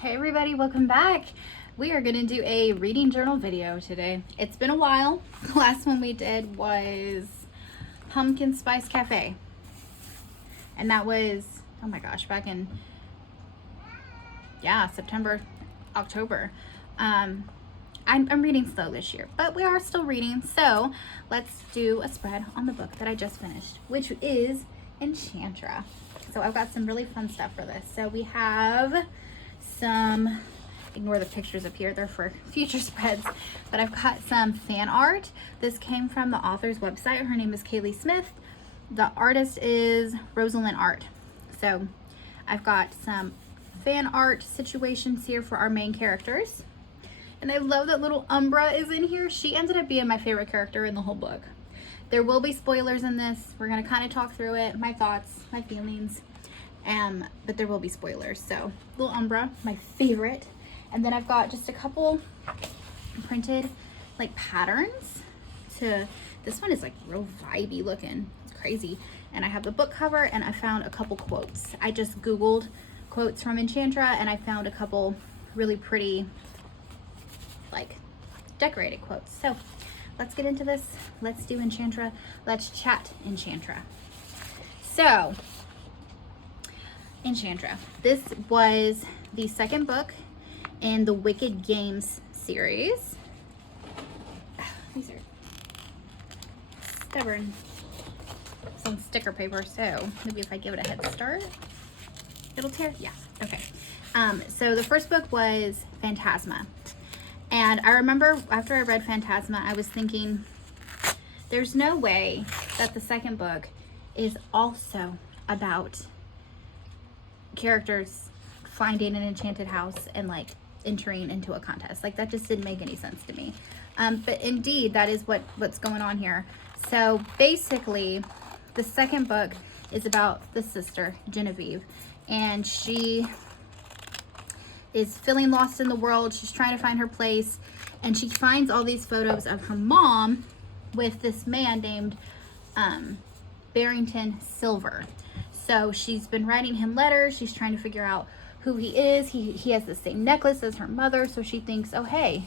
Hey everybody, welcome back. We are going to do a reading journal video today. It's been a while. The last one we did was Pumpkin Spice Cafe. And that was, oh my gosh, back in, September, October. I'm reading slow this year, but we are still reading. So let's do a spread on the book that I just finished, which is Enchantra. So I've got some really fun stuff for this. So we have some, ignore the pictures up here, they're for future spreads, but I've got some fan art. This came from the author's website. Her name is Kaylie Smith. The artist is Rosalind Art. So I've got some fan art situations here for our main characters. And I love that little Umbra is in here. She ended up being my favorite character in the whole book. There will be spoilers in this. We're going to kind of talk through it, my thoughts, my feelings. But there will be spoilers. So little Umbra, my favorite. And then I've got just a couple printed like patterns this one is like real vibey looking. It's crazy. And I have the book cover and I found a couple quotes. I just Googled quotes from Enchantra and I found a couple really pretty like decorated quotes. So let's get into this. Let's do Enchantra. Let's chat Enchantra. So Enchantra. This was the second book in the Wicked Games series. These are stubborn. Some sticker paper, so maybe if I give it a head start, it'll tear. Yeah, okay. So the first book was Phantasma. And I remember after I read Phantasma, I was thinking, there's no way that the second book is also about characters finding an enchanted house and like entering into a contest. Like that just didn't make any sense to me. But indeed, that is what's going on here. So basically, the second book is about the sister, Genevieve, and she is feeling lost in the world. She's trying to find her place, and she finds all these photos of her mom with this man named Barrington Silver. So she's been writing him letters. She's trying to figure out who he is. He has the same necklace as her mother. So she thinks, oh, hey,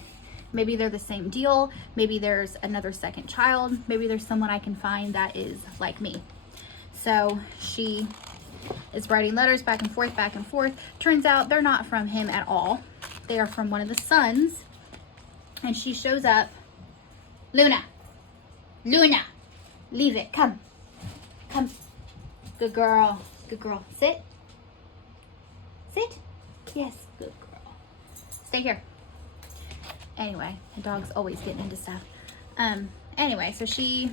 maybe they're the same deal. Maybe there's another second child. Maybe there's someone I can find that is like me. So she is writing letters back and forth, back and forth. Turns out they're not from him at all. They are from one of the sons. And she shows up. Luna, leave it. Come. Good girl. Sit. Yes, good girl. Stay here. Anyway, the dog's always getting into stuff. Anyway, so she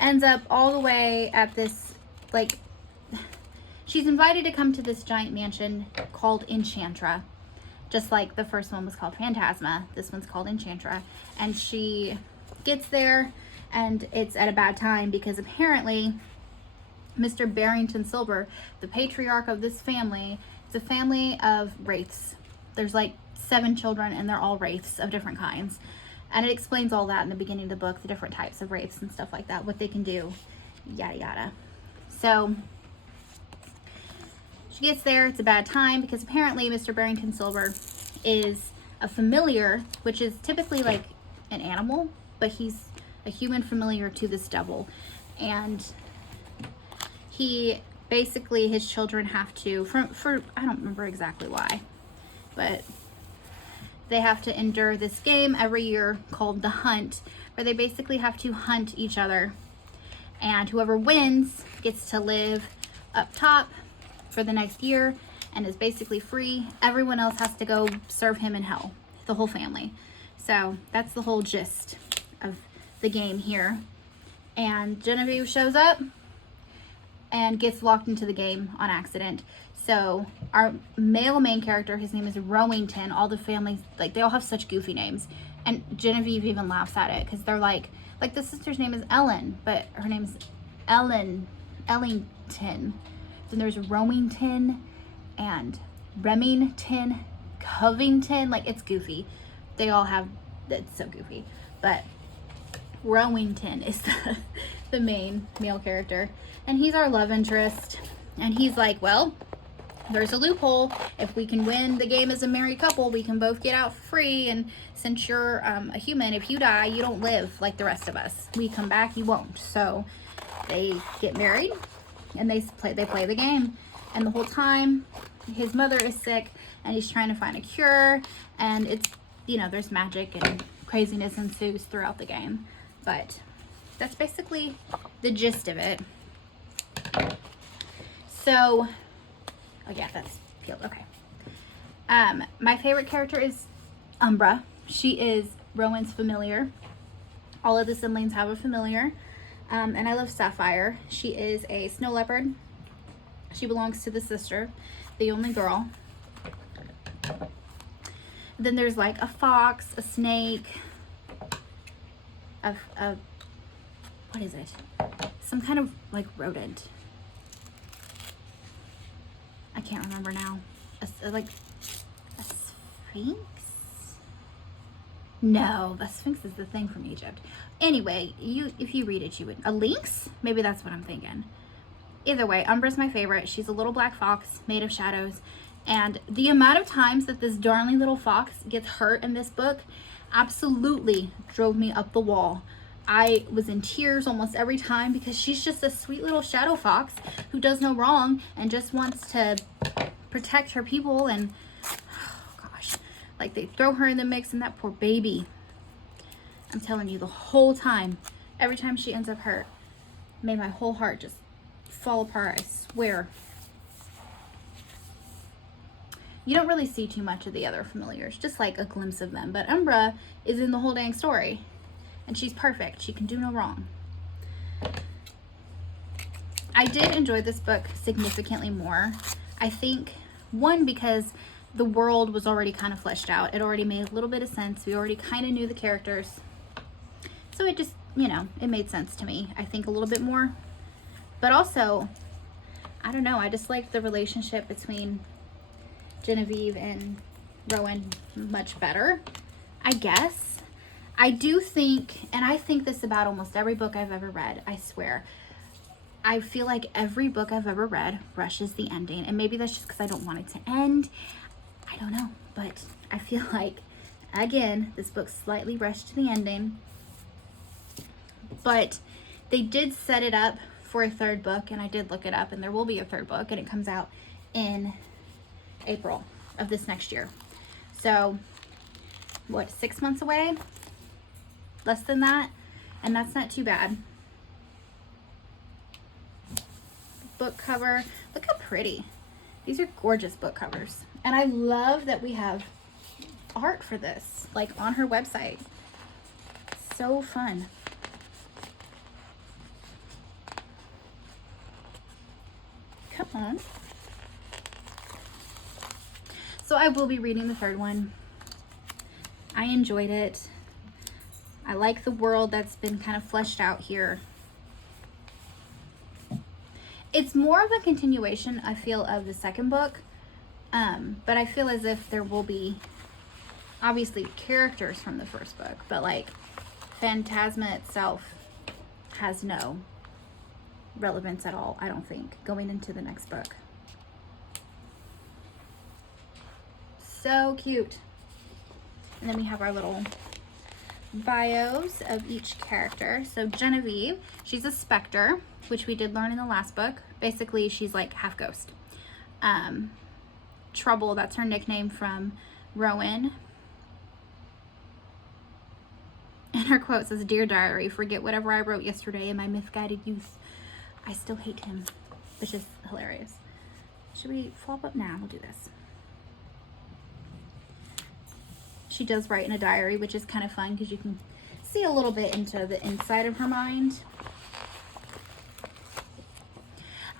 ends up all the way at this, like, she's invited to come to this giant mansion called Enchantra. Just like the first one was called Phantasma, this one's called Enchantra. And she gets there, and it's at a bad time because apparently Mr. Barrington Silver, the patriarch of this family, it's a family of wraiths. There's like 7 children and they're all wraiths of different kinds. And it explains all that in the beginning of the book, the different types of wraiths and stuff like that, what they can do, yada yada. So she gets there, it's a bad time because apparently Mr. Barrington Silver is a familiar, which is typically like an animal, but he's a human familiar to this devil. And he basically, his children have to, for I don't remember exactly why, but they have to endure this game every year called The Hunt, where they basically have to hunt each other. And whoever wins gets to live up top for the next year and is basically free. Everyone else has to go serve him in hell, the whole family. So that's the whole gist of the game here. And Genevieve shows up and gets locked into the game on accident. So our male main character, his name is Rowington. All the families, like, they all have such goofy names. And Genevieve even laughs at it because they're like the sister's name is Ellen, but her name's Ellington. Then there's Rowington and Remington, Covington. Like, it's goofy. They all have, it's so goofy. But Rowington is the main male character, and he's our love interest. And he's like, well, there's a loophole. If we can win the game as a married couple, we can both get out free. And since you're a human, if you die, you don't live like the rest of us. We come back, you won't. So they get married and they play the game. And the whole time, his mother is sick and he's trying to find a cure. And it's, you know, there's magic and craziness ensues throughout the game. But that's basically the gist of it. So, oh yeah, that's peeled. Okay. My favorite character is Umbra. She is Rowan's familiar. All of the siblings have a familiar. And I love Sapphire. She is a snow leopard. She belongs to the sister, the only girl. Then there's like a fox, a snake, a what is it? Some kind of like rodent. I can't remember now. Like a sphinx? No, the sphinx is the thing from Egypt. Anyway, if you read it, you would. A lynx? Maybe that's what I'm thinking. Either way, Umbra's my favorite. She's a little black fox made of shadows. And the amount of times that this darling little fox gets hurt in this book absolutely drove me up the wall. I was in tears almost every time because she's just a sweet little shadow fox who does no wrong and just wants to protect her people. And oh gosh, like they throw her in the mix and that poor baby. I'm telling you, the whole time, every time she ends up hurt, made my whole heart just fall apart, I swear. You don't really see too much of the other familiars, just like a glimpse of them. But Umbra is in the whole dang story. And she's perfect. She can do no wrong. I did enjoy this book significantly more. I think, one, because the world was already kind of fleshed out. It already made a little bit of sense. We already kind of knew the characters. So it just, you know, it made sense to me. I think a little bit more. But also, I don't know. I just liked the relationship between Genevieve and Rowan much better, I guess. I do think, and I think this about almost every book I've ever read, I swear. I feel like every book I've ever read rushes the ending. And maybe that's just because I don't want it to end. I don't know. But I feel like, again, this book slightly rushed to the ending. But they did set it up for a third book. And I did look it up. And there will be a third book. And it comes out in April of this next year. So, what, 6 months away? Less than that, and that's not too bad. Book cover, look how pretty. These are gorgeous book covers, and I love that we have art for this, like on her website. So fun. Come on. So I will be reading the third one. I enjoyed it. I like the world that's been kind of fleshed out here. It's more of a continuation, I feel, of the second book. But I feel as if there will be, obviously, characters from the first book. But, like, Phantasma itself has no relevance at all, I don't think, going into the next book. So cute. And then we have our little bios of each character. So Genevieve, she's a specter, which we did learn in the last book. Basically, she's like half ghost. Trouble, that's her nickname from Rowan. And her quote says, "Dear Diary, forget whatever I wrote yesterday in my misguided youth. I still hate him," which is hilarious. Should we flop up? Nah, we'll do this. She does write in a diary, which is kind of fun because you can see a little bit into the inside of her mind.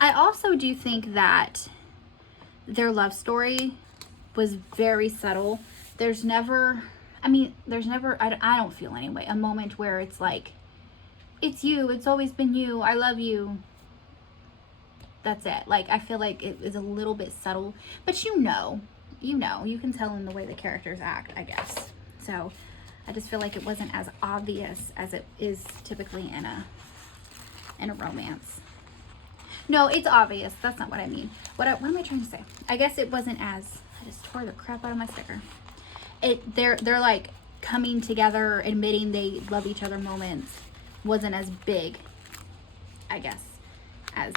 I also do think that their love story was very subtle. There's never, I don't feel anyway, a moment where it's like, it's you, it's always been you, I love you. That's it. Like, I feel like it is a little bit subtle, but you can tell in the way the characters act, I guess. So I just feel like it wasn't as obvious as it is typically in a romance. No, it's obvious. That's not what I mean. What am I trying to say? I guess it wasn't as, I just tore the crap out of my sticker. They're like coming together, admitting they love each other moments wasn't as big, I guess, as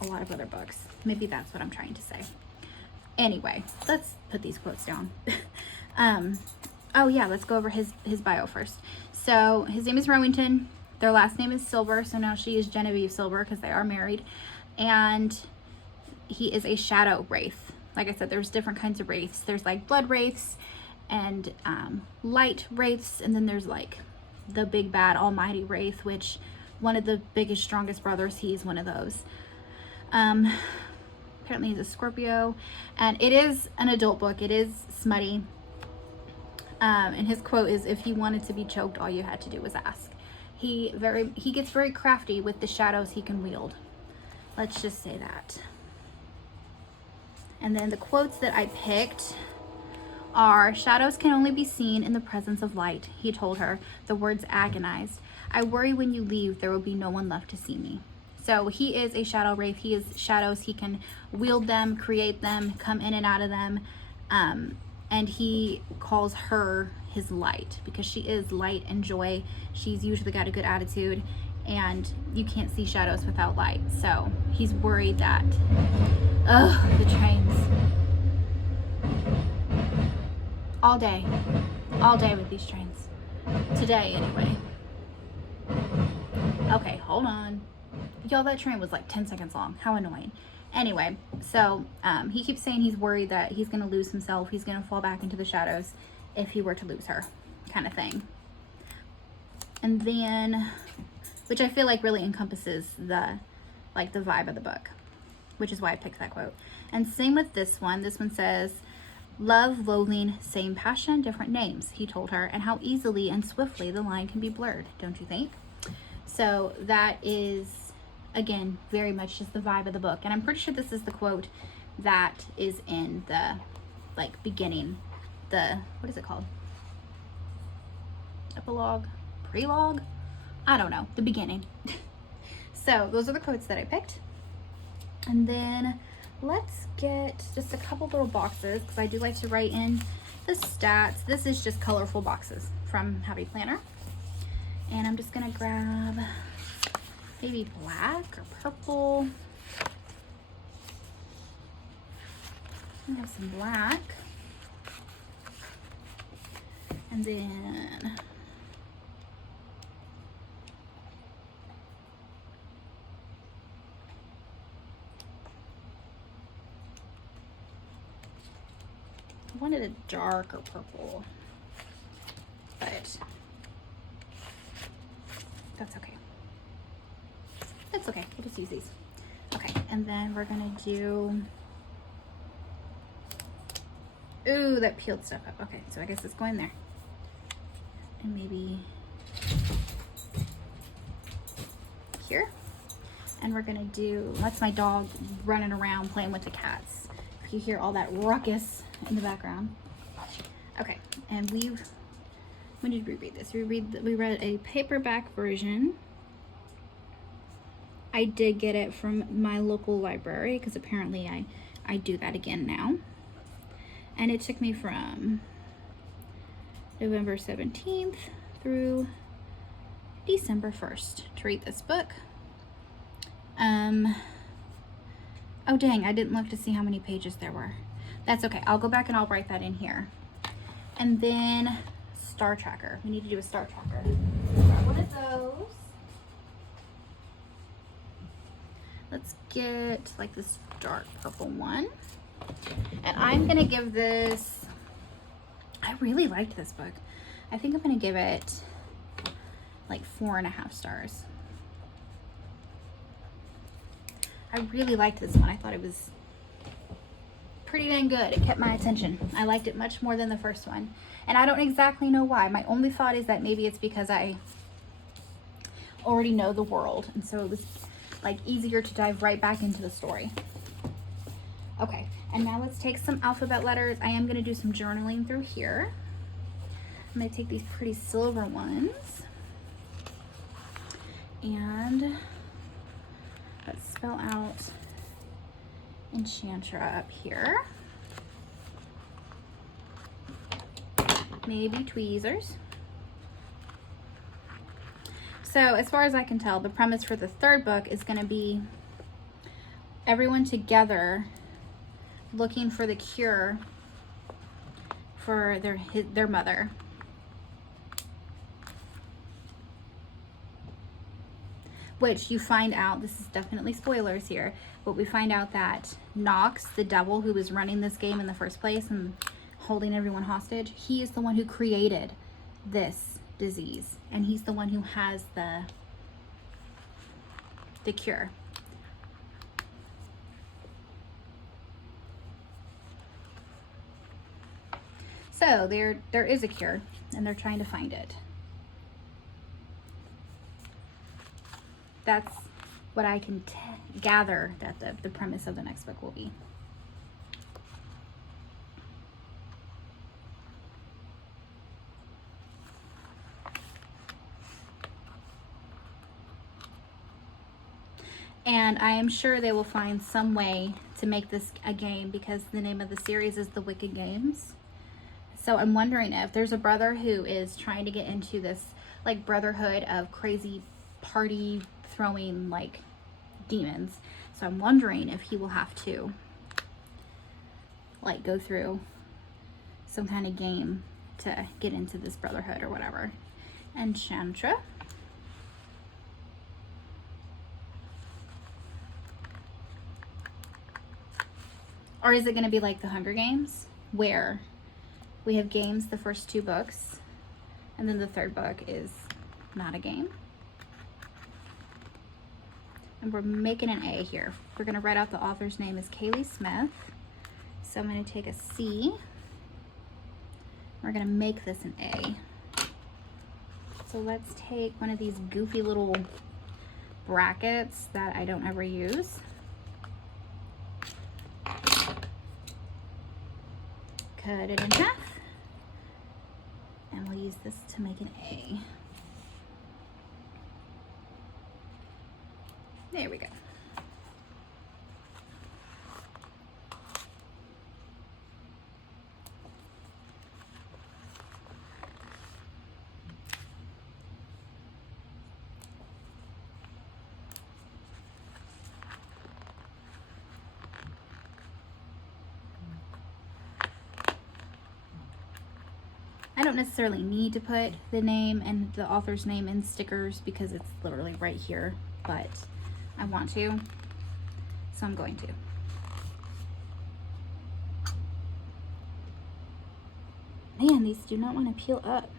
a lot of other books. Maybe that's what I'm trying to say. Anyway, let's put these quotes down. Oh yeah, let's go over his bio first. So his name is Rowington. Their last name is Silver, so now she is Genevieve Silver because they are married. And he is a shadow wraith. Like I said, there's different kinds of wraiths. There's like blood wraiths and light wraiths, and then there's like the big bad almighty wraith, which one of the biggest, strongest brothers, he's one of those. Apparently he's a Scorpio, and it is an adult book. It is smutty. And his quote is, "If you wanted to be choked, all you had to do was ask." He gets very crafty with the shadows he can wield. Let's just say that. And then the quotes that I picked are, "Shadows can only be seen in the presence of light," he told her. The words agonized. "I worry when you leave, there will be no one left to see me." So he is a shadow wraith. He is shadows. He can wield them, create them, come in and out of them. And he calls her his light because she is light and joy. She's usually got a good attitude, and you can't see shadows without light. So he's worried that, the trains. All day with these trains. Today, anyway. Okay, hold on. Y'all, that train was like 10 seconds long. How annoying. Anyway, so he keeps saying he's worried that he's going to lose himself. He's going to fall back into the shadows if he were to lose her, kind of thing. And then, which I feel like really encompasses the vibe of the book, which is why I picked that quote. And same with this one. This one says, "Love, loathing, same passion, different names," he told her, "and how easily and swiftly the line can be blurred, don't you think?" So that is, again, very much just the vibe of the book. And I'm pretty sure this is the quote that is in the beginning, what is it called? Epilogue? Prelogue? I don't know. The beginning. So those are the quotes that I picked. And then let's get just a couple little boxes, because I do like to write in the stats. This is just colorful boxes from Happy Planner. And I'm just going to grab maybe black or purple. I have some black. And then I wanted a darker purple, but that's okay. That's okay. We'll just use these. Okay, and then we're gonna do. Ooh, that peeled stuff up. Okay, so I guess it's going there. And maybe here. And we're gonna do, that's my dog running around playing with the cats. If you hear all that ruckus in the background. Okay, and when did we read this? We read a paperback version. I did get it from my local library because apparently I do that again now. And it took me from November 17th through December 1st to read this book. Oh dang, I didn't look to see how many pages there were. That's okay. I'll go back and I'll write that in here. And then Star Tracker. We need to do a Star Tracker. Grab one of those. Let's get like this dark purple one. And I'm gonna give this, I really liked this book. I think I'm gonna give it like 4.5 stars. I really liked this one. I thought it was pretty dang good. It kept my attention. I liked it much more than the first one. And I don't exactly know why. My only thought is that maybe it's because I already know the world. And so it was like easier to dive right back into the story. Okay, and now let's take some alphabet letters. I am gonna do some journaling through here. I'm gonna take these pretty silver ones. And Let's spell out Enchantra up here. Maybe tweezers. So as far as I can tell, the premise for the third book is going to be everyone together looking for the cure for their mother. Which you find out, this is definitely spoilers here, but we find out that Nox, the devil who was running this game in the first place and holding everyone hostage, he is the one who created this disease, and he's the one who has the cure. So there is a cure, and they're trying to find it. That's what I can gather that the premise of the next book will be. And I am sure they will find some way to make this a game, because the name of the series is The Wicked Games. So I'm wondering if there's a brother who is trying to get into this like brotherhood of crazy party throwing like demons. So I'm wondering if he will have to like go through some kind of game to get into this brotherhood or whatever. Enchantra. Or is it going to be like the Hunger Games, where we have games the first 2 books, and then the third book is not a game? And we're making an A here. We're going to write out the author's name is Kaylie Smith. So I'm going to take a C. We're going to make this an A. So let's take one of these goofy little brackets that I don't ever use. Cut it in half, and we'll use this to make an A. There we go. I don't necessarily need to put the name and the author's name in stickers because it's literally right here, but I want to, so I'm going to. Man, these do not want to peel up.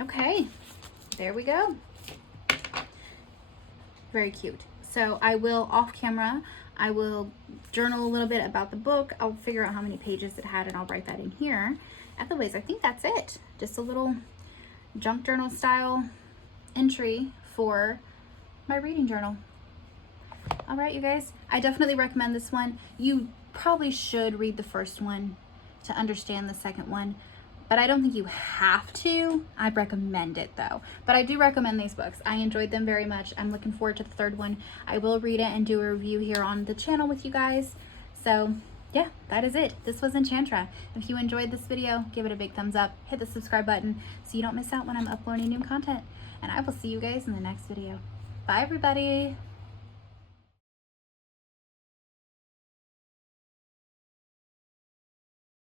Okay, there we go. Very cute. So I will, off camera, I will journal a little bit about the book. I'll figure out how many pages it had and I'll write that in here. Otherwise, I think that's it. Just a little junk journal style entry for my reading journal. All right, you guys, I definitely recommend this one. You probably should read the first one to understand the second one, but I don't think you have to. I recommend it though. But I do recommend these books. I enjoyed them very much. I'm looking forward to the third one. I will read it and do a review here on the channel with you guys. So yeah, that is it. This was Enchantra. If you enjoyed this video, give it a big thumbs up. Hit the subscribe button so you don't miss out when I'm uploading new content. And I will see you guys in the next video. Bye everybody.